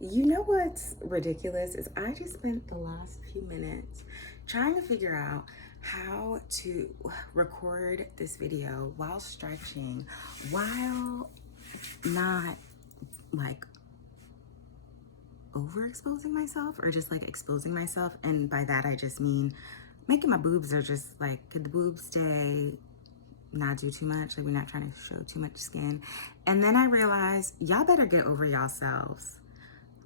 You know what's ridiculous is I just spent the last few minutes trying to figure out how to record this video while stretching, while not like overexposing myself or just like exposing myself. And by that, I just mean making my boobs or just like, could the boobs stay, not do too much? Like, we're not trying to show too much skin. And then I realized y'all better get over yourselves.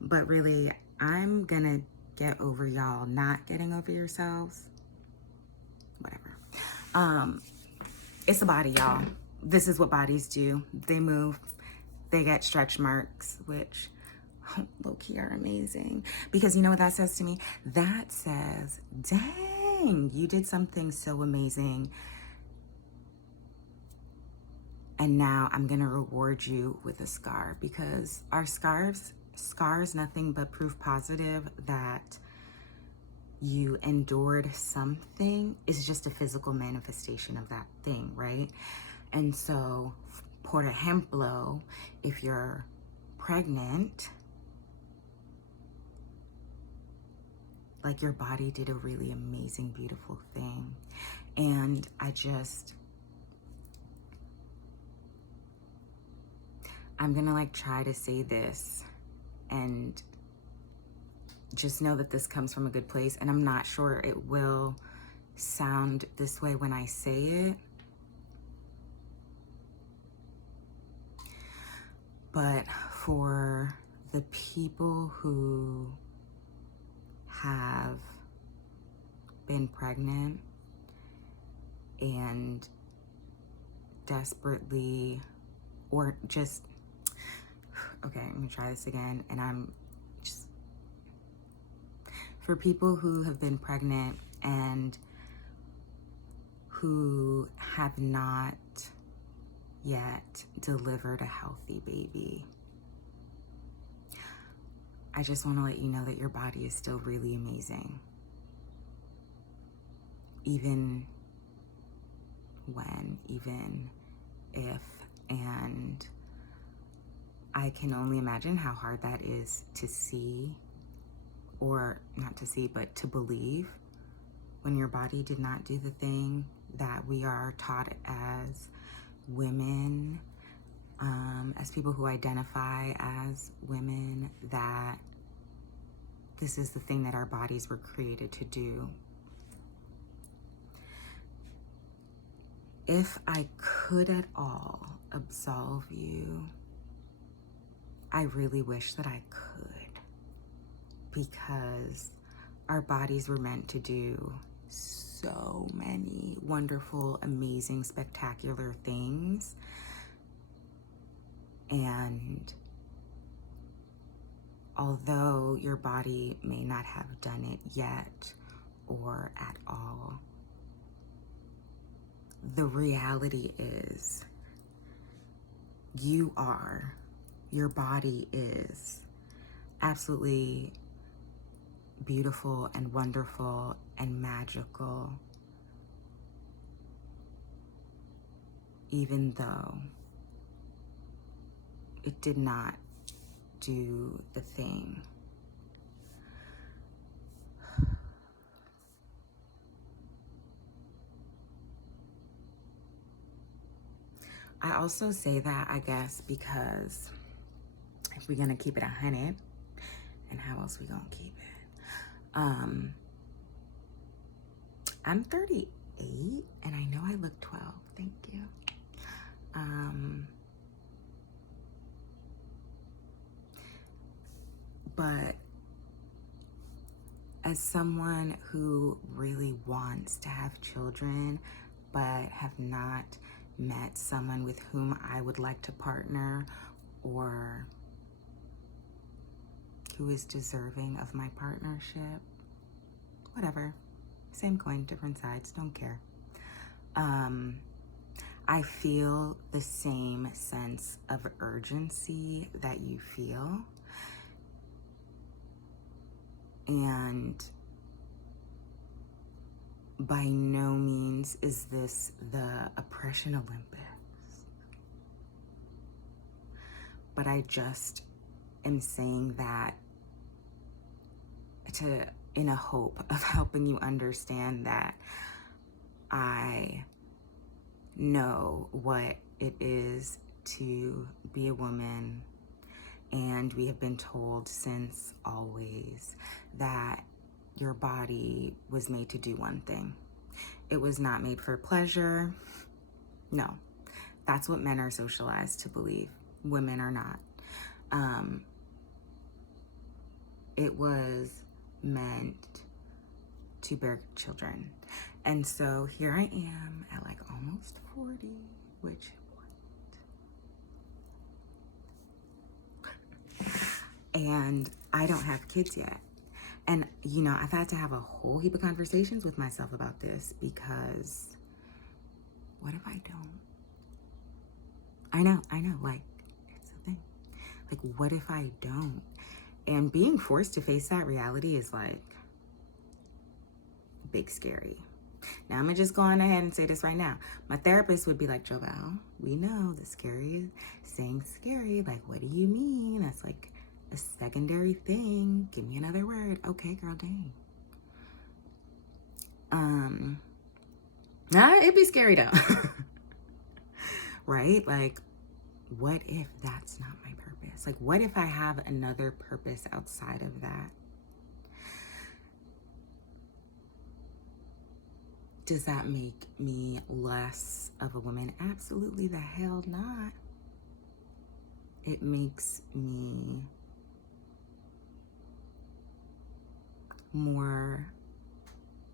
But really, I'm gonna get over y'all not getting over yourselves. Whatever. It's a body, y'all. This is what bodies do. They move. They get stretch marks, which low-key are amazing. Because you know what that says to me? That says, dang, you did something so amazing. And now I'm gonna reward you with a scar, because our scars nothing but proof positive that you endured something. Is just a physical manifestation of that thing, right? And so, por ejemplo, if you're pregnant, like, your body did a really amazing, beautiful thing. And I'm gonna like try to say this and just know that this comes from a good place, and I'm not sure it will sound this way when I say it, but for the people who have been pregnant and desperately, or just, okay, I'm gonna try this again, and for people who have been pregnant and who have not yet delivered a healthy baby, I just want to let you know that your body is still really amazing. Even if, and I can only imagine how hard that is to see, or not to see, but to believe, when your body did not do the thing that we are taught as women, as people who identify as women, that this is the thing that our bodies were created to do. If I could at all absolve you, I really wish that I could, because our bodies were meant to do so many wonderful, amazing, spectacular things. And although your body may not have done it yet or at all, the reality is your body is absolutely beautiful and wonderful and magical, even though it did not do the thing. I also say that, I guess, because if we're gonna keep it 100, and how else we gonna keep it? I'm 38, and I know I look 12. Thank you. But as someone who really wants to have children, but have not met someone with whom I would like to partner, or who is deserving of my partnership, whatever, same coin, different sides, don't care. I feel the same sense of urgency that you feel. And by no means is this the oppression Olympics. But I just am saying that in a hope of helping you understand that I know what it is to be a woman, and we have been told since always that your body was made to do one thing. It was not made for pleasure. No, that's what men are socialized to believe. Women are not. It was meant to bear children. And so here I am at like almost 40, which and I don't have kids yet. And, you know, I've had to have a whole heap of conversations with myself about this, because what if I don't? I know, like, it's the thing. Like, what if I don't? And being forced to face that reality is like big scary. Now, I'm gonna just go on ahead and say this right now. My therapist would be like, Jovel, we know the scary is saying scary. Like, what do you mean? That's like a secondary thing. Give me another word. Okay, girl, dang. It'd be scary though. Right? Like, what if that's not my purpose? Like, what if I have another purpose outside of that? Does that make me less of a woman? Absolutely the hell not. It makes me more,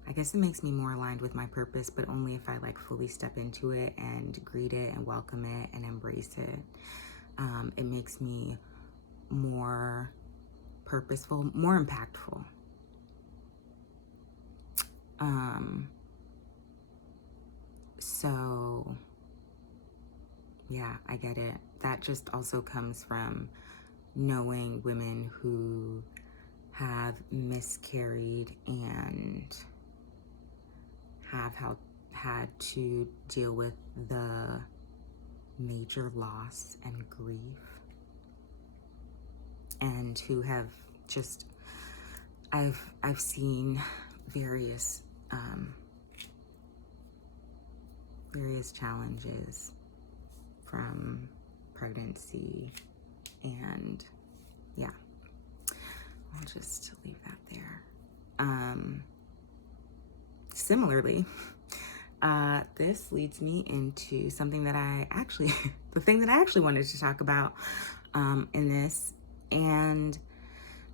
I guess it makes me more aligned with my purpose, but only if I like fully step into it and greet it and welcome it and embrace it. It makes me more purposeful, more impactful. So yeah, I get it. That just also comes from knowing women who have miscarried and have had to deal with the major loss and grief, and who have just, I've seen various challenges from pregnancy, and yeah, I'll just leave that there. Similarly, this leads me into something that the thing that I actually wanted to talk about in this, and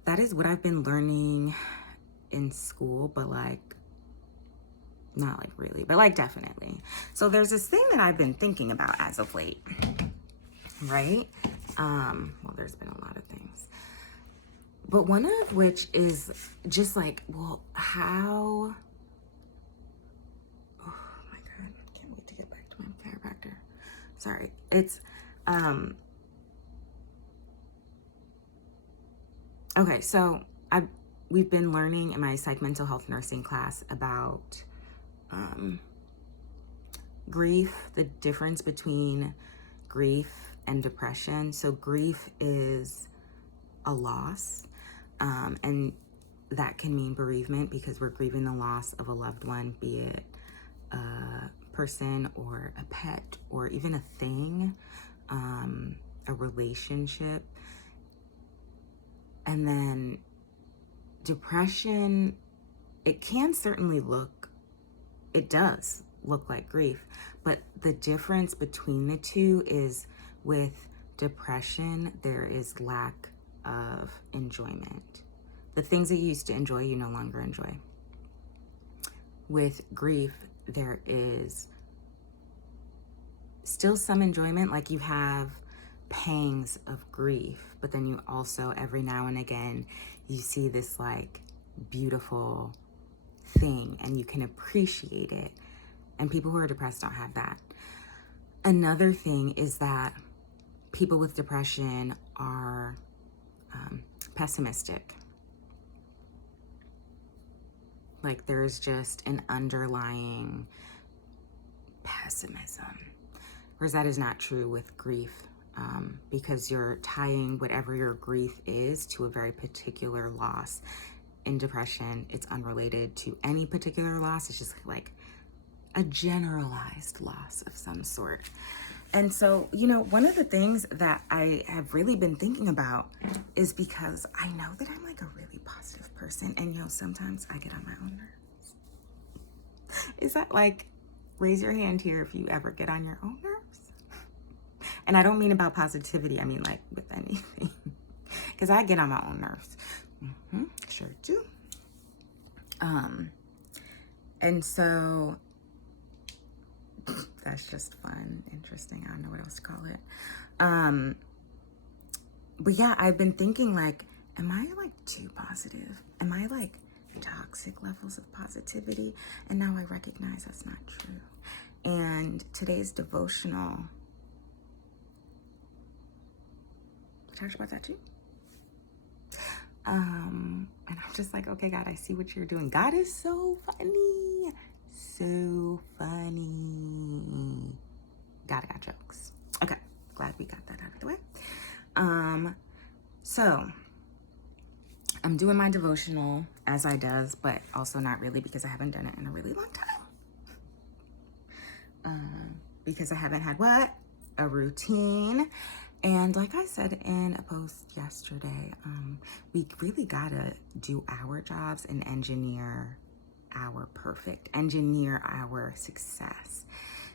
that is what I've been learning in school, but like, not like really, but like definitely. So there's this thing that I've been thinking about as of late, right? Well, there's been a lot of things, but one of which is just like, well, how, oh my God, I can't wait to get back to my chiropractor. Sorry. It's, okay, so we've been learning in my psych mental health nursing class about grief, the difference between grief and depression. So grief is a loss, and that can mean bereavement, because we're grieving the loss of a loved one, be it a person or a pet or even a thing, a relationship. And then depression, it does look like grief, but the difference between the two is, with depression, there is lack of enjoyment. The things that you used to enjoy, you no longer enjoy. With grief, there is still some enjoyment, like you have pangs of grief, but then you also, every now and again, you see this like beautiful thing and you can appreciate it. And people who are depressed don't have that. Another thing is that people with depression are pessimistic. Like, there's just an underlying pessimism, whereas that is not true with grief. because you're tying whatever your grief is to a very particular loss. In depression, it's unrelated to any particular loss. It's just like a generalized loss of some sort. And so, you know, one of the things that I have really been thinking about is because I know that I'm like a really positive person, and, you know, sometimes I get on my own nerves. Is that like, raise your hand here if you ever get on your own nerves? And I don't mean about positivity, I mean like with anything. Because I get on my own nerves. Sure do. And so that's just fun, interesting. I don't know what else to call it. But yeah, I've been thinking like, am I like too positive? Am I like toxic levels of positivity? And now I recognize that's not true. And today's devotional talks about that too. And I'm just like, okay, God, I see what you're doing. God is so funny. So funny. God, I got jokes. Okay, glad we got that out of the way. So I'm doing my devotional as I does, but also not really, because I haven't done it in a really long time. Because I haven't had what? A routine. And like I said in a post yesterday, we really gotta do our jobs and engineer our success.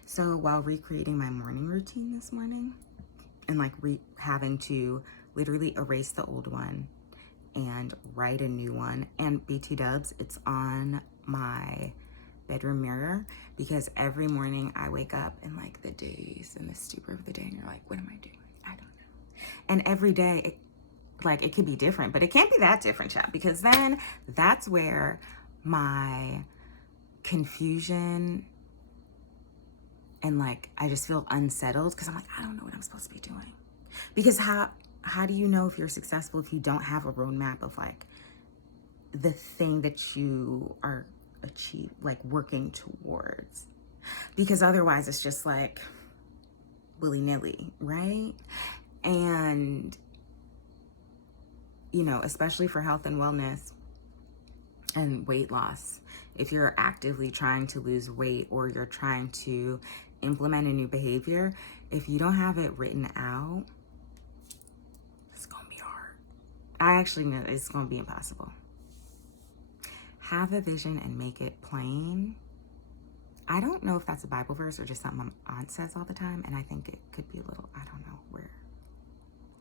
So while recreating my morning routine this morning, and like having to literally erase the old one and write a new one, and BT dubs, it's on my bedroom mirror, because every morning I wake up and like the days and the stupor of the day, and you're like, what am I doing? I don't know. And every day, it could be different, but it can't be that different, child, because then that's where my confusion and like I just feel unsettled, because I'm like, I don't know what I'm supposed to be doing. Because how do you know if you're successful if you don't have a roadmap of like the thing that you are working towards? Because otherwise it's just like willy-nilly, right? And you know, especially for health and wellness and weight loss, if you're actively trying to lose weight or you're trying to implement a new behavior, if you don't have it written out, it's gonna be hard. I actually know it's gonna be impossible. Have a vision and make it plain. I don't know if that's a Bible verse or just something my aunt says all the time, and I think it could be a little, I don't know where,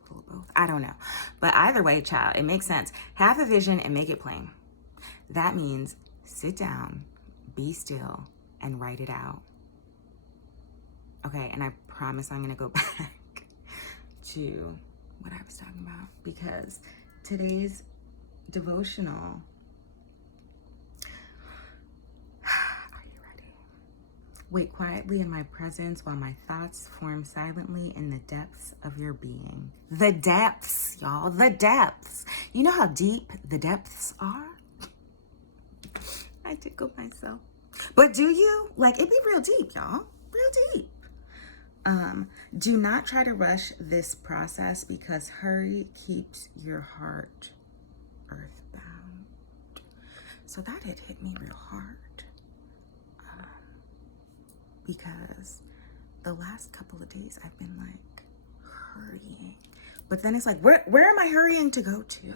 a little both. I don't know. But either way, child, it makes sense. Have a vision and make it plain. That means sit down, be still, and write it out. Okay, and I promise I'm gonna go back to what I was talking about, because today's devotional, are you ready? Wait quietly in my presence while my thoughts form silently in the depths of your being. The depths, y'all, the depths. You know how deep the depths are? I tickle myself. But do you? Like, it be real deep, y'all. Real deep. Do not try to rush this process, because hurry keeps your heart earthbound. So that had hit me real hard. Because the last couple of days I've been like hurrying. But then it's like, where am I hurrying to go to?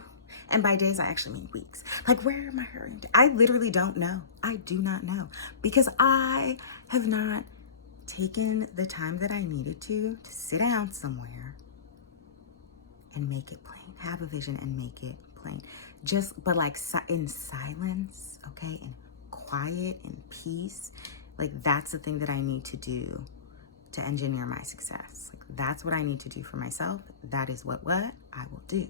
And by days, I actually mean weeks. Like, where am I hurrying to? I literally don't know. I do not know. Because I have not taken the time that I needed to sit down somewhere and make it plain. Have a vision and make it plain. But like in silence, okay? In quiet, in peace. Like, that's the thing that I need to do to engineer my success. Like, that's what I need to do for myself. That is what I will do.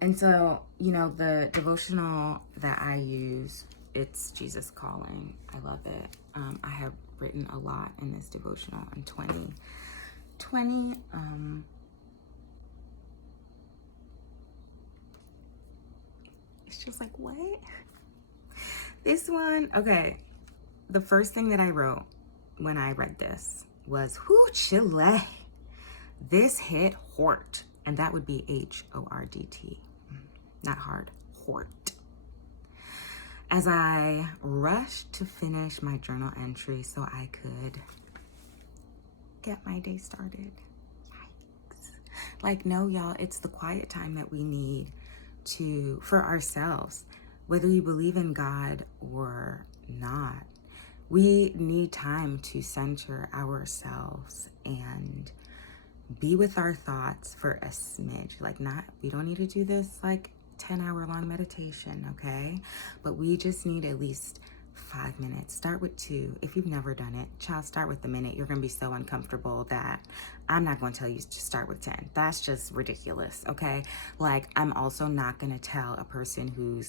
And so, you know, the devotional that I use, it's Jesus Calling. I love it. I have written a lot in this devotional in 2020. It's just like, what? This one, okay. The first thing that I wrote when I read this was, whoo, Chile. This hit hort. And that would be H-O-R-D-T. Not hard, hort. As I rushed to finish my journal entry so I could get my day started. Yikes. Like, no, y'all, it's the quiet time that we need for ourselves. Whether you believe in God or not, we need time to center ourselves and be with our thoughts for a smidge. Like, we don't need to do this like 10-hour long meditation, okay? But we just need at least 5 minutes. Start with 2. If you've never done it, child, start with a minute. You're gonna be so uncomfortable that I'm not gonna tell you to start with 10. That's just ridiculous, okay? Like, I'm also not gonna tell a person who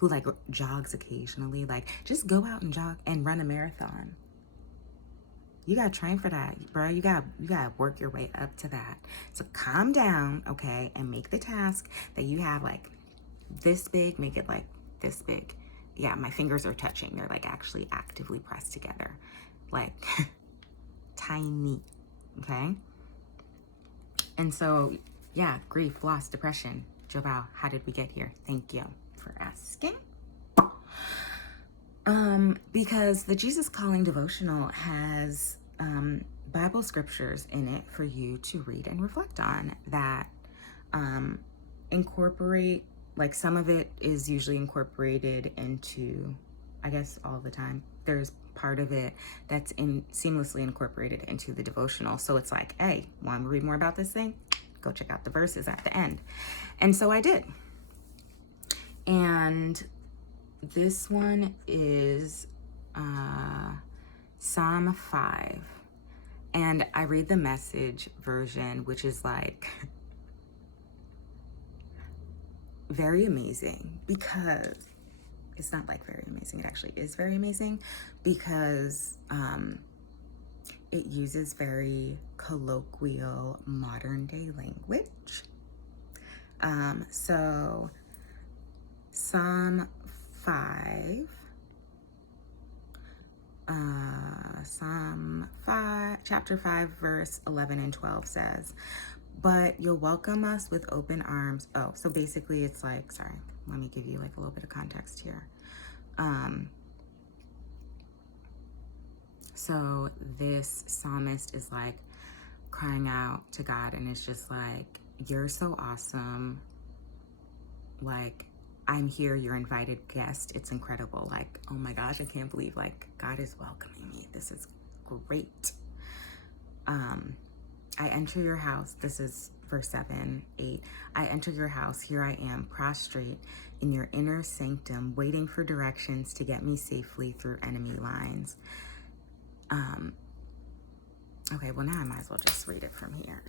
like jogs occasionally, like, just go out and jog and run a marathon. You gotta train for that, bro. You gotta work your way up to that. So calm down, okay, and make the task that you have like this big, make it like this big. Yeah, my fingers are touching. They're like actually actively pressed together, like tiny, okay? And so, yeah, grief, loss, depression. Jobao, how did we get here? Thank you for asking. Because the Jesus Calling devotional has Bible scriptures in it for you to read and reflect on that incorporate, like some of it is usually incorporated into, I guess all the time, there's part of it that's seamlessly incorporated into the devotional. So it's like, hey, want to read more about this thing? Go check out the verses at the end. And so I did. And this one is Psalm 5. And I read the Message version, which is like very amazing, because it's not like very amazing. It actually is very amazing because it uses very colloquial modern day language. So Psalm 5, chapter 5, verse 11 and 12 says, but you'll welcome us with open arms. Oh, so basically it's like, sorry, let me give you like a little bit of context here. So this psalmist is like crying out to God, and it's just like, you're so awesome. Like, I'm here, your invited guest. It's incredible. Like, oh my gosh, I can't believe like God is welcoming me. This is great. I enter your house. This is verse 7, 8. I enter your house. Here I am, prostrate in your inner sanctum, waiting for directions to get me safely through enemy lines. Okay, well now I might as well just read it from here.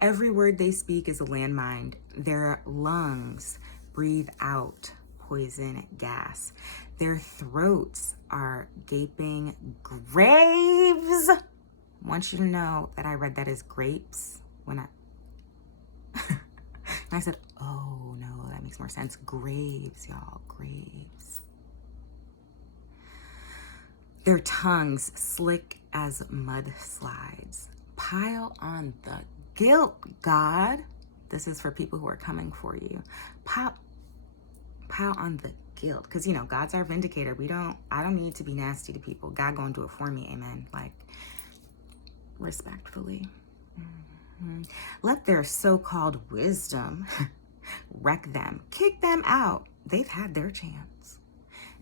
Every word they speak is a landmine. Their lungs breathe out poison gas. Their throats are gaping graves. I want you to know that I read that as grapes when and I said, oh no, that makes more sense. Graves, y'all, graves. Their tongues slick as mudslides. Pile on the guilt, God. This is for people who are coming for you. Pile on the guilt, because you know God's our vindicator. I don't need to be nasty to people. God gonna do it for me, amen. Like, respectfully. Let their so-called wisdom wreck them, kick them out. They've had their chance.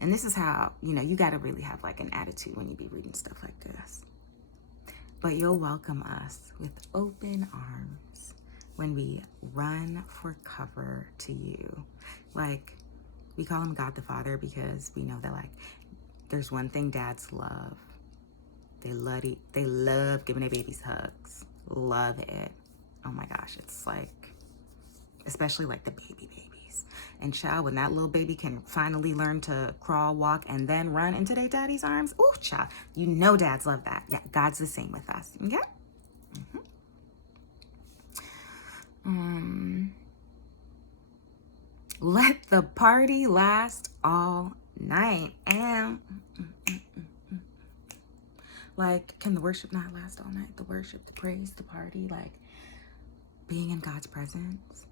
And this is how, you know, you got to really have like an attitude when you be reading stuff like this. But you'll welcome us with open arms when we run for cover to you. Like, we call him God the Father because we know that like there's one thing dads love. They love giving their babies hugs. Love it. Oh my gosh, it's like, especially like the baby babies. And child, when that little baby can finally learn to crawl, walk, and then run into their daddy's arms, ooh, child, you know dads love that. Yeah, God's the same with us. Okay? Let the party last all night. And Like, can the worship not last all night? The worship, the praise, the party, like being in God's presence.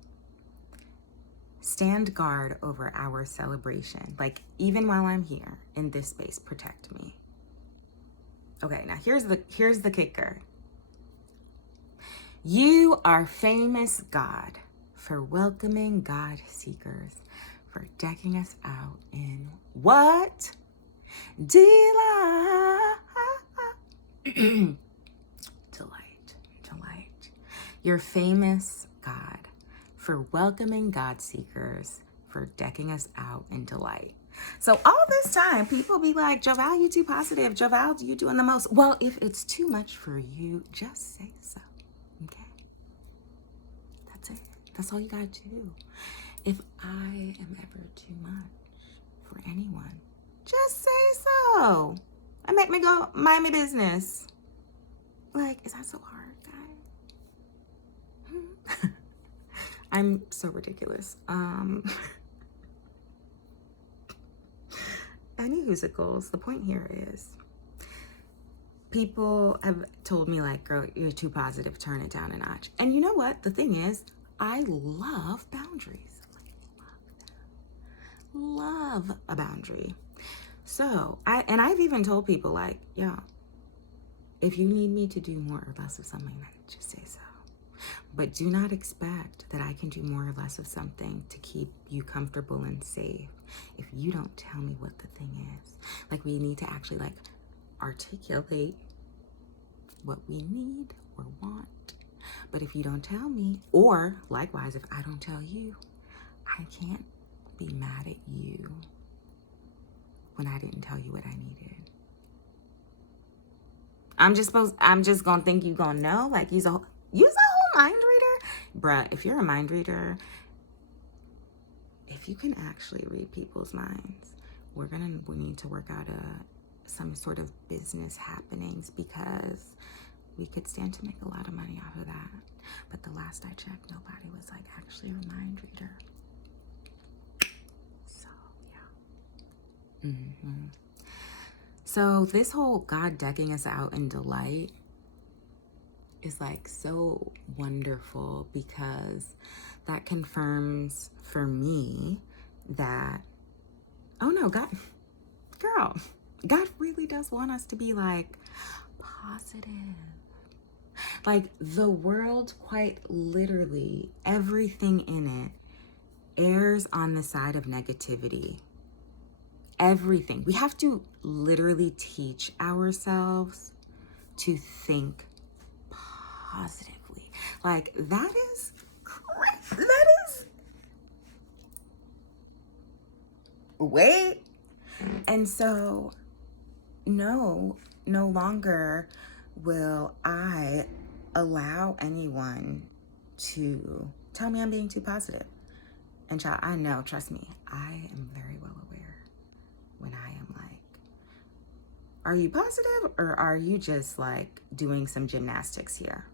Stand guard over our celebration. Like, even while I'm here in this space, protect me. Okay, now here's the kicker. You are famous, God, for welcoming God seekers, for decking us out in what? Delight. Delight. You're famous, God, for welcoming God seekers, for decking us out in delight. So all this time, people be like, Joval, you too positive. Joval, you doing the most. Well, if it's too much for you, just say so. Okay? That's it. That's all you gotta do. If I am ever too much for anyone, just say so. And make me go mind my business. Like, is that so hard, guys? I'm so ridiculous. Any musicals, the point here is people have told me, like, girl, you're too positive, turn it down a notch. And you know what? The thing is, I love boundaries. Love a boundary. So, I've even told people, like, yeah, if you need me to do more or less of something, then just say so. But do not expect that I can do more or less of something to keep you comfortable and safe if you don't tell me what the thing is. Like, we need to actually, like, articulate what we need or want. But if you don't tell me, or likewise, if I don't tell you, I can't be mad at you when I didn't tell you what I needed. I'm just gonna think you gonna know, like, use a whole mind reader. Bruh, if you're a mind reader, if you can actually read people's minds, we need to work out some sort of business happenings, because we could stand to make a lot of money off of that. But the last I checked, nobody was, like, actually a mind reader. So, yeah. So this whole God decking us out in delight is, like, so wonderful, because that confirms for me that, oh no, God really does want us to be, like, positive. Like, the world, quite literally, everything in it errs on the side of negativity. Everything. We have to literally teach ourselves to think positively. Like, that is crazy. That is, wait. And so, no longer will I allow anyone to tell me I'm being too positive. And child, I know, trust me, I am very well aware when I am like, are you positive, or are you just, like, doing some gymnastics here?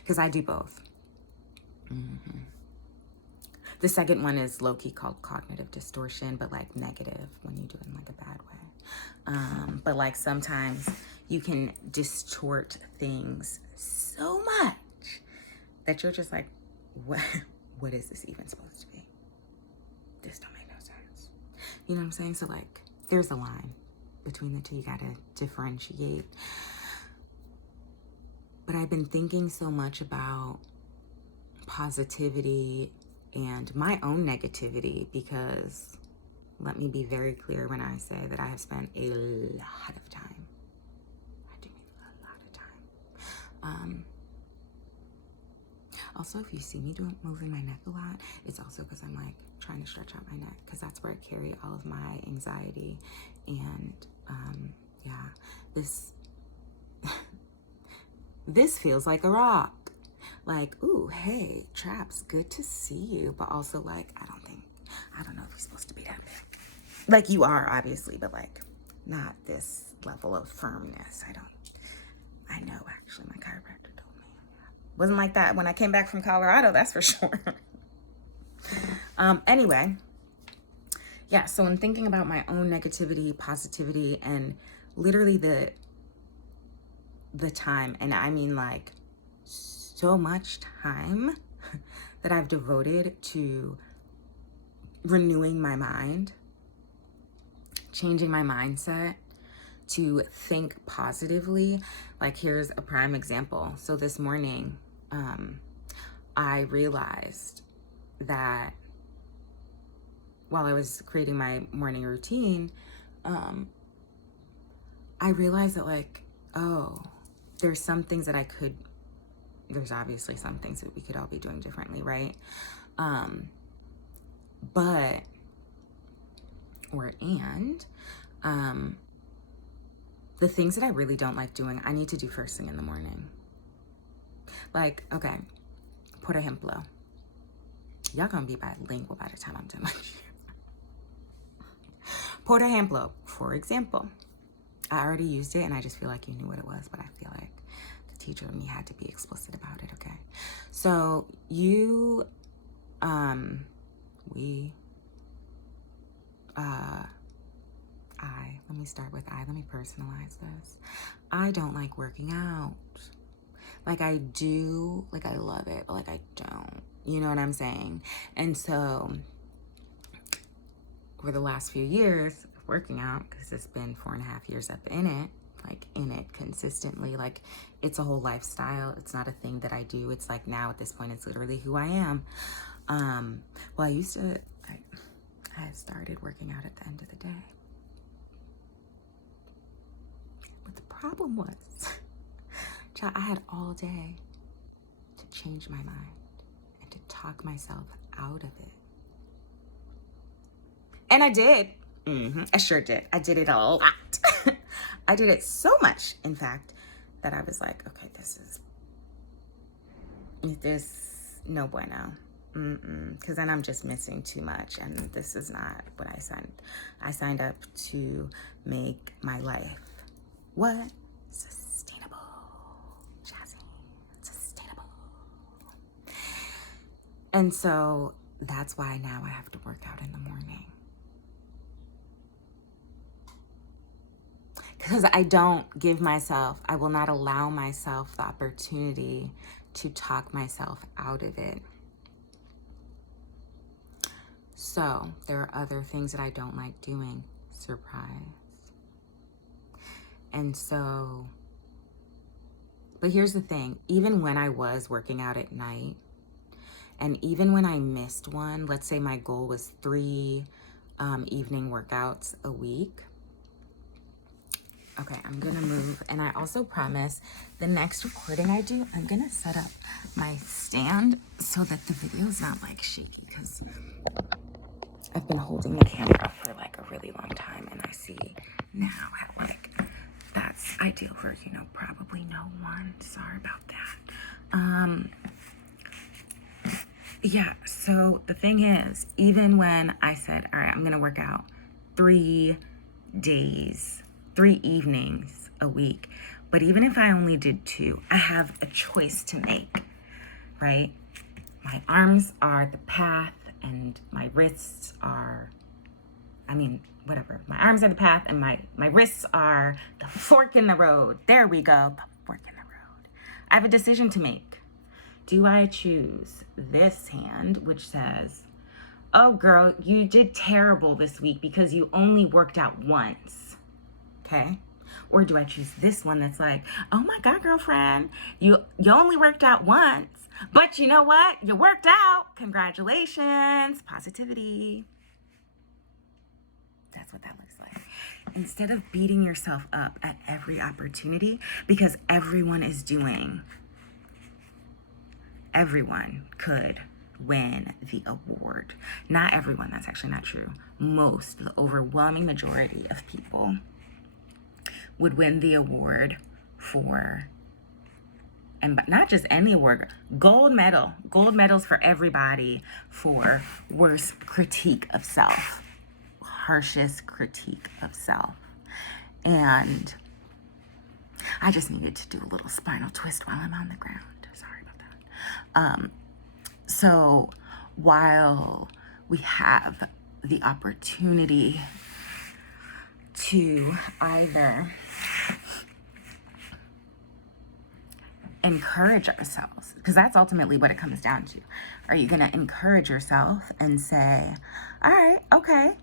Because I do both. The second one is low-key called cognitive distortion, but, like, negative, when you do it in, like, a bad way. But, like, sometimes you can distort things so much that you're just like, what is this even supposed to be? This don't make no sense. You know what I'm saying? So, like, there's a line between the two. You gotta differentiate. But I've been thinking so much about positivity and my own negativity, because let me be very clear when I say that I have spent a lot of time. I do mean a lot of time. Also, if you see me moving my neck a lot, it's also because I'm, like, trying to stretch out my neck, because that's where I carry all of my anxiety. And yeah, this feels like a rock. Like, ooh, hey, Traps, good to see you. But also, like, I don't know if you're supposed to be that big. Like, you are, obviously, but, like, not this level of firmness. I know, actually, my chiropractor told me. Wasn't like that when I came back from Colorado, that's for sure. Anyway, yeah, so in thinking about my own negativity, positivity, and literally the the time, and I mean like so much time that I've devoted to renewing my mind, changing my mindset to think positively. Like, here's a prime example. So this morning, I realized that while I was creating my morning routine, I realized that, like, oh, there's some things that there's obviously some things that we could all be doing differently, right? The things that I really don't like doing, I need to do first thing in the morning. Like, okay, por ejemplo, y'all gonna be bilingual by the time I'm done. Por ejemplo, for example, I already used it and I just feel like you knew what it was, but I feel like the teacher and me had to be explicit about it, okay? So let me start with let me personalize this. I don't like working out. Like, I do, like, I love it, but like, I don't, you know what I'm saying? And so over the last few years of working out, because it's been 4.5 years I've been in it consistently, like, it's a whole lifestyle. It's not a thing that I do. It's like, now at this point, it's literally who I am. Well, I had started working out at the end of the day. But the problem was, child, I had all day to change my mind and to talk myself out of it. And I did. I sure did. I did it a lot. I did it so much, in fact, that I was like, okay, this no bueno. Because then I'm just missing too much, and this is not what I signed. I signed up to make my life what? Sustainable. Jazzy. Sustainable. And so that's why now I have to work out in the morning. Because I will not allow myself the opportunity to talk myself out of it. So there are other things that I don't like doing. Surprise. And so, but here's the thing, even when I was working out at night, and even when I missed one, let's say my goal was 3 evening workouts a week. Okay, I'm gonna move, and I also promise the next recording I do, I'm gonna set up my stand so that the video's not like shaky, because I've been holding the camera for like a really long time, and I see now how like that's ideal for, probably no one. Sorry about that. Yeah, so the thing is, even when I said, all right, I'm gonna work out 3 evenings a week, but even if I only did 2, I have a choice to make, right? My arms are the path, and my wrists are, whatever. My arms are the path, and my wrists are the fork in the road. There we go, the fork in the road. I have a decision to make. Do I choose this hand, which says, oh girl, you did terrible this week because you only worked out once, okay? Or do I choose this one that's like, oh my God, girlfriend, you only worked out once, but you know what? You worked out. Congratulations. Positivity. That's what that looks like. Instead of beating yourself up at every opportunity, because everyone could win the award. Not everyone, that's actually not true. The overwhelming majority of people would win the award for, and not just any award, gold medals for everybody for worst critique of self, harshest critique of self. And I just needed to do a little spinal twist while I'm on the ground. Sorry about that. So while we have the opportunity to either encourage ourselves? Because that's ultimately what it comes down to. Are you going to encourage yourself and say, all right, okay,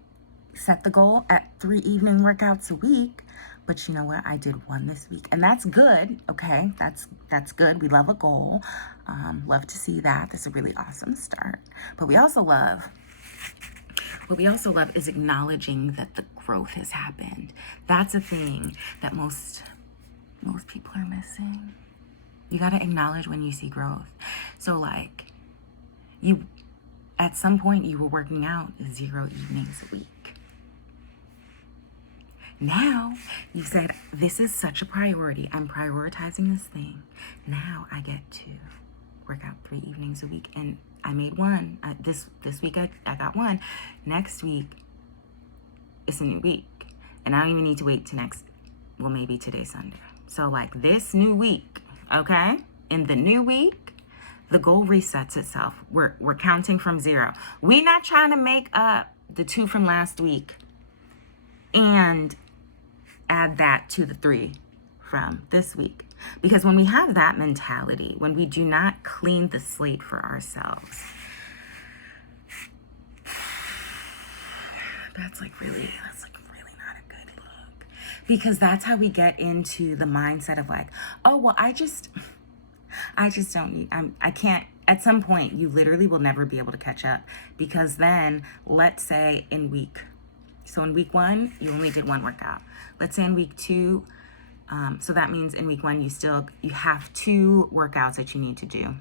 set the goal at 3 evening workouts a week, but you know what? I did 1 this week, and that's good. Okay, that's good. We love a goal. Love to see that. That's a really awesome start. But what we also love is acknowledging that the growth has happened. That's a thing that most people are missing. You got to acknowledge when you see growth. So like, at some point you were working out 0 evenings a week. Now you said, this is such a priority. I'm prioritizing this thing. Now I get to work out 3 evenings a week, and I made 1. This week I got 1. Next week it's a new week, and I don't even need to wait till maybe today's Sunday. So like this new week, okay? In the new week, the goal resets itself. We're counting from 0. We're not trying to make up the 2 from last week and add that to the 3 from this week. Because when we have that mentality, when we do not clean the slate for ourselves, that's like really not a good look. Because that's how we get into the mindset of like, oh, well, I just don't need, I can't. At some point, you literally will never be able to catch up. Because then, let's say in week 1, you only did 1 workout. Let's say in week 2, so that means in week 1, you have 2 workouts that you need to do.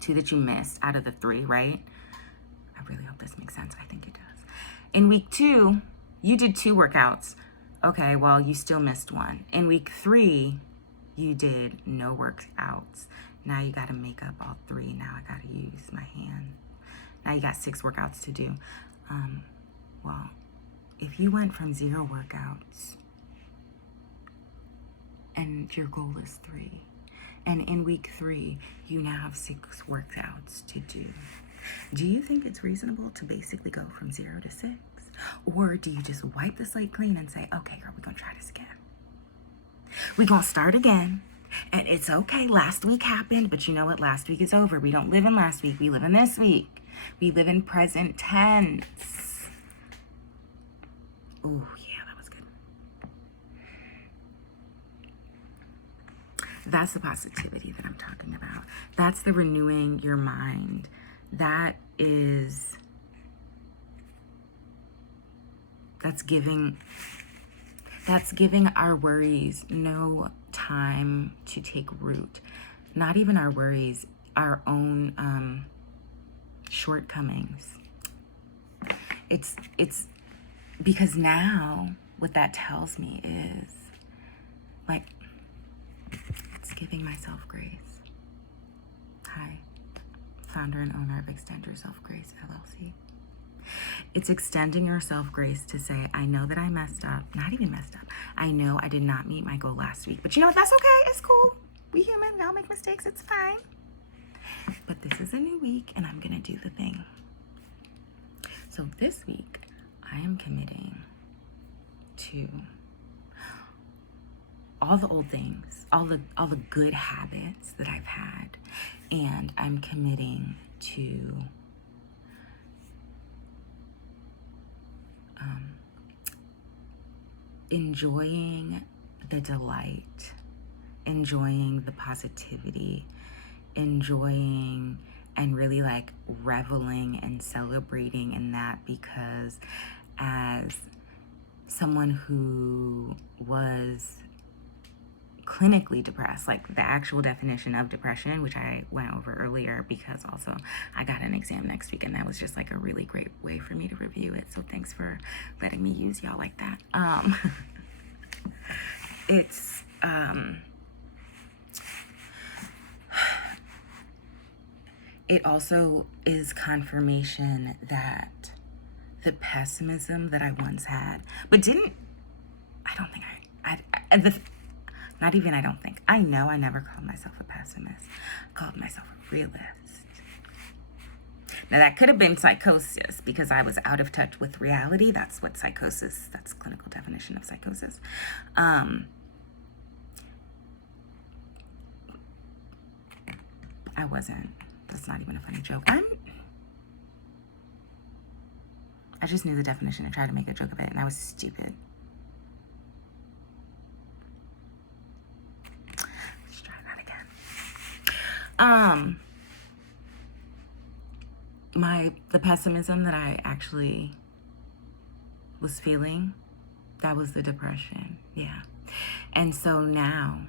2 that you missed out of the 3, right? I really hope this makes sense. I think it does. In week 2, you did 2 workouts. Okay, well, you still missed 1. In week 3, you did no workouts. Now you got to make up all 3. Now I got to use my hand. Now you got 6 workouts to do. Well, if you went from 0 workouts and your goal is 3, and in week 3, you now have 6 workouts to do you think it's reasonable to basically go from 0 to 6? Or do you just wipe the slate clean and say, okay, girl, we're going to try this again. We're going to start again. And it's okay. Last week happened, but you know what? Last week is over. We don't live in last week. We live in this week. We live in present tense. Ooh, yeah, that was good. That's the positivity that I'm talking about. That's the renewing your mind. That's giving our worries no time to take root. Not even our worries, our own shortcomings. It's because now what that tells me is like, it's giving myself grace. Hi, founder and owner of Extend Yourself Grace LLC. It's extending yourself grace to say, I know that I messed up. Not even messed up. I know I did not meet my goal last week. But you know what? That's okay. It's cool. We human. We all make mistakes. It's fine. But this is a new week, and I'm going to do the thing. So this week, I am committing to all the old things, all the good habits that I've had. And I'm committing to enjoying the delight, enjoying the positivity, enjoying and really like reveling and celebrating in that, because as someone who was clinically depressed, like the actual definition of depression, which I went over earlier, because also I got an exam next week, and that was just like a really great way for me to review it. So thanks for letting me use y'all like that. It also is confirmation that the pessimism that I once had, but I know I never called myself a pessimist. I called myself a realist. Now that could have been psychosis, because I was out of touch with reality. That's what psychosis, that's clinical definition of psychosis. I wasn't. That's not even a funny joke. I just knew the definition and tried to make a joke of it, and I was stupid. Let's try that again. The pessimism that I actually was feeling, that was the depression. Yeah. And so now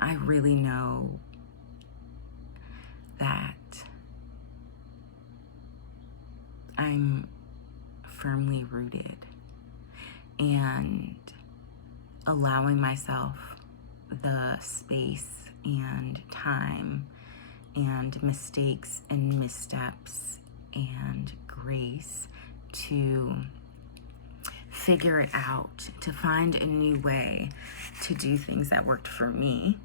I really know that I'm firmly rooted, and allowing myself the space and time and mistakes and missteps and grace to figure it out, to find a new way to do things that worked for me.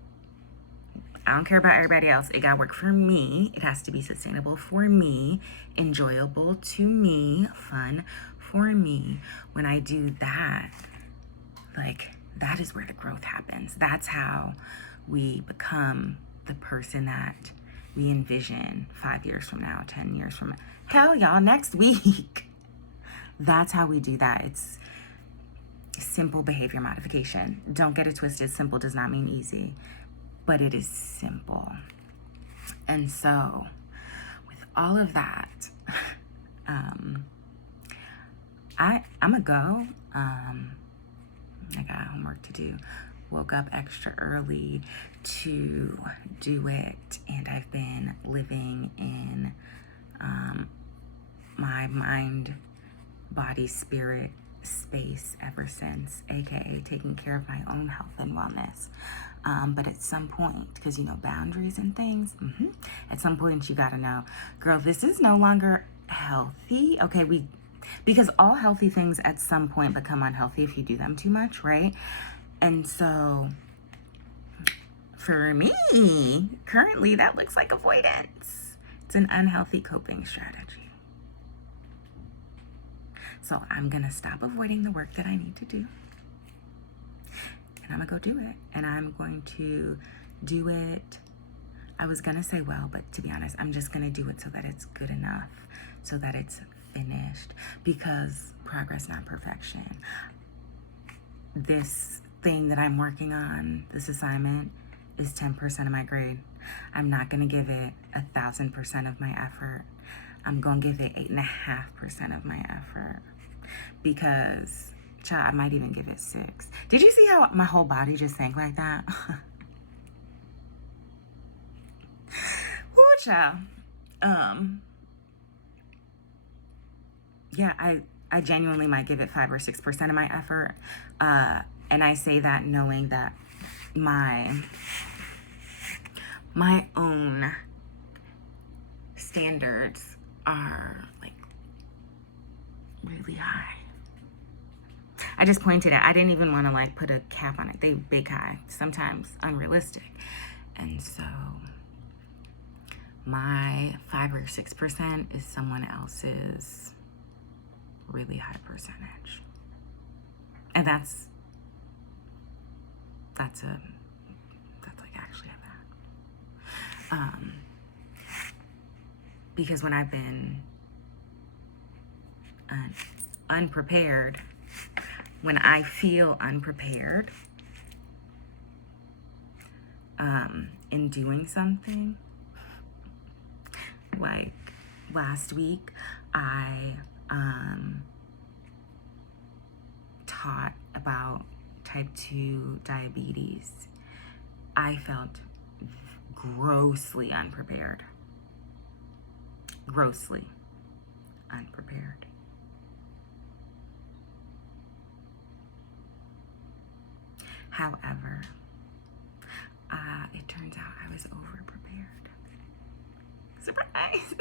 I don't care about everybody else. It gotta work for me. It has to be sustainable for me, enjoyable to me, fun for me. When I do that, like, that is where the growth happens. That's how we become the person that we envision 5 years from now, 10 years from now. Hell, y'all, next week. That's how we do that. It's simple behavior modification. Don't get it twisted. Simple does not mean easy, but it is simple. And so, with all of that, I'm gonna go. I got homework to do. Woke up extra early to do it, and I've been living in my mind, body, spirit space ever since, aka taking care of my own health and wellness. But at some point, because boundaries and things, at some point you gotta know, girl, this is no longer healthy. Okay, because all healthy things at some point become unhealthy if you do them too much, right? And so for me, currently, that looks like avoidance. It's an unhealthy coping strategy. So I'm gonna stop avoiding the work that I need to do, and I'm gonna go do it. And I'm going to do it, I was gonna say well, but to be honest, I'm just gonna do it so that it's good enough, so that it's finished, because progress, not perfection. This thing that I'm working on, this assignment, is 10% of my grade. I'm not gonna give it 1,000% of my effort. I'm gonna give it 8.5% of my effort, because child, I might even give it 6. Did you see how my whole body just sank like that? Woo, child. Yeah, I genuinely might give it 5 or 6% of my effort. And I say that knowing that my own standards are like really high. I just pointed out, I didn't even want to like put a cap on it. They big high, sometimes unrealistic. And so my 5 or 6% is someone else's really high percentage. And that's like actually a bad. Because when I've been unprepared, when I feel unprepared in doing something, like last week, I taught about type 2 diabetes. I felt grossly unprepared. Grossly unprepared. However, it turns out I was over-prepared. Surprise!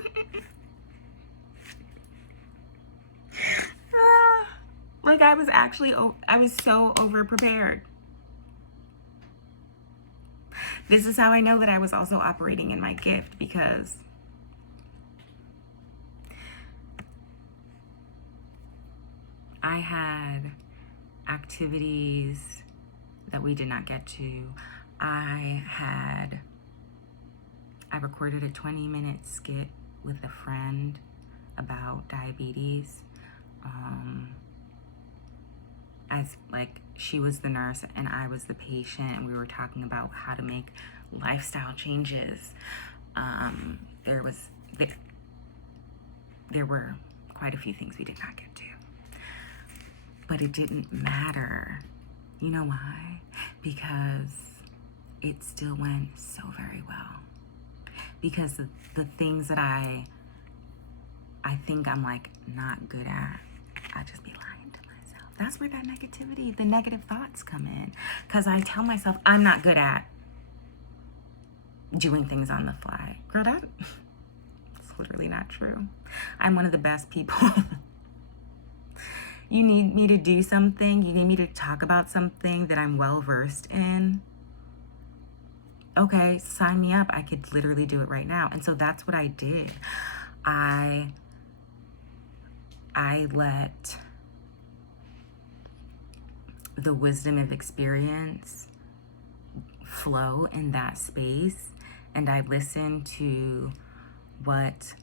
Like I was so over-prepared. This is how I know that I was also operating in my gift, because I had activities that we did not get to. I recorded a 20-minute skit with a friend about diabetes. As like, she was the nurse and I was the patient, and we were talking about how to make lifestyle changes. There were quite a few things we did not get to, but it didn't matter. You know why? Because it still went so very well. Because the things that I think I'm like not good at, I just be lying to myself. That's where that negativity, the negative thoughts come in. Because I tell myself I'm not good at doing things on the fly. Girl, that's literally not true. I'm one of the best people. You need me to do something, you need me to talk about something that I'm well versed in. Okay, sign me up. I could literally do it right now. And so that's what I did. I let the wisdom of experience flow in that space, and I listened to what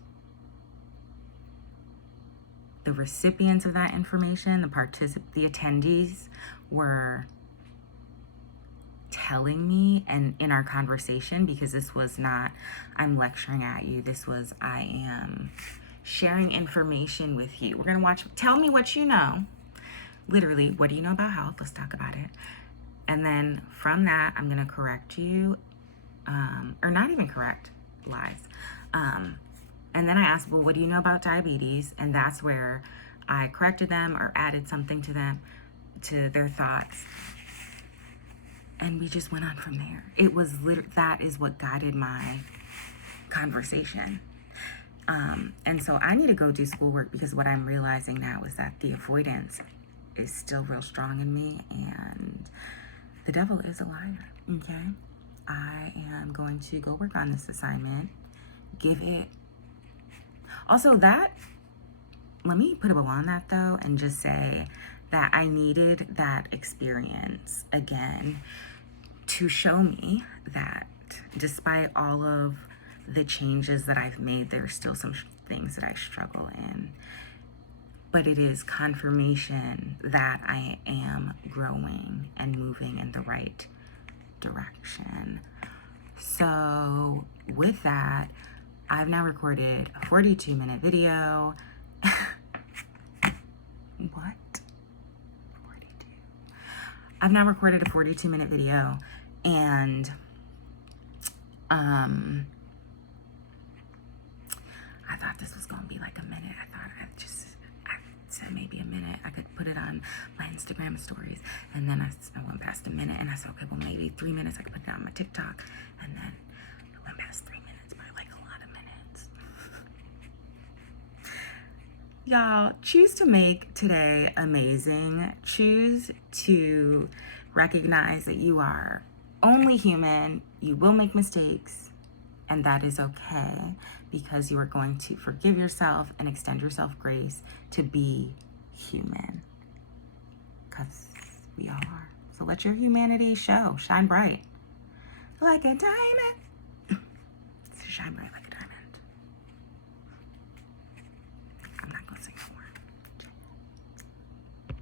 the recipients of that information, the attendees were telling me, and in our conversation, because this was not, I'm lecturing at you, this was, I am sharing information with you. We're gonna watch, tell me what you know. Literally, what do you know about health? Let's talk about it. And then from that, I'm gonna correct you, or not even correct, lies. And then I asked, well, what do you know about diabetes? And that's where I corrected them or added something to them, to their thoughts. And we just went on from there. It was that is what guided my conversation. And so I need to go do schoolwork, because what I'm realizing now is that the avoidance is still real strong in me, and the devil is a liar, okay? I am going to go work on this assignment, give it. Also, let me put a bow on that though, and just say that I needed that experience again to show me that despite all of the changes that I've made, there's still some things that I struggle in. But it is confirmation that I am growing and moving in the right direction. So with that, I've now recorded a 42-minute video. What? 42. I've now recorded a 42-minute video, and I thought this was gonna be like a minute. I said maybe a minute. I could put it on my Instagram stories, and then I went past a minute, and I said, okay, well, maybe 3 minutes. I could put it on my TikTok, and then I went past 3 minutes by like a lot of minutes. Y'all, choose to make today amazing. Choose to recognize that you are only human. You will make mistakes, and that is okay, because you are going to forgive yourself and extend yourself grace to be human, because we all are. So let your humanity shine bright like a diamond. Shine bright like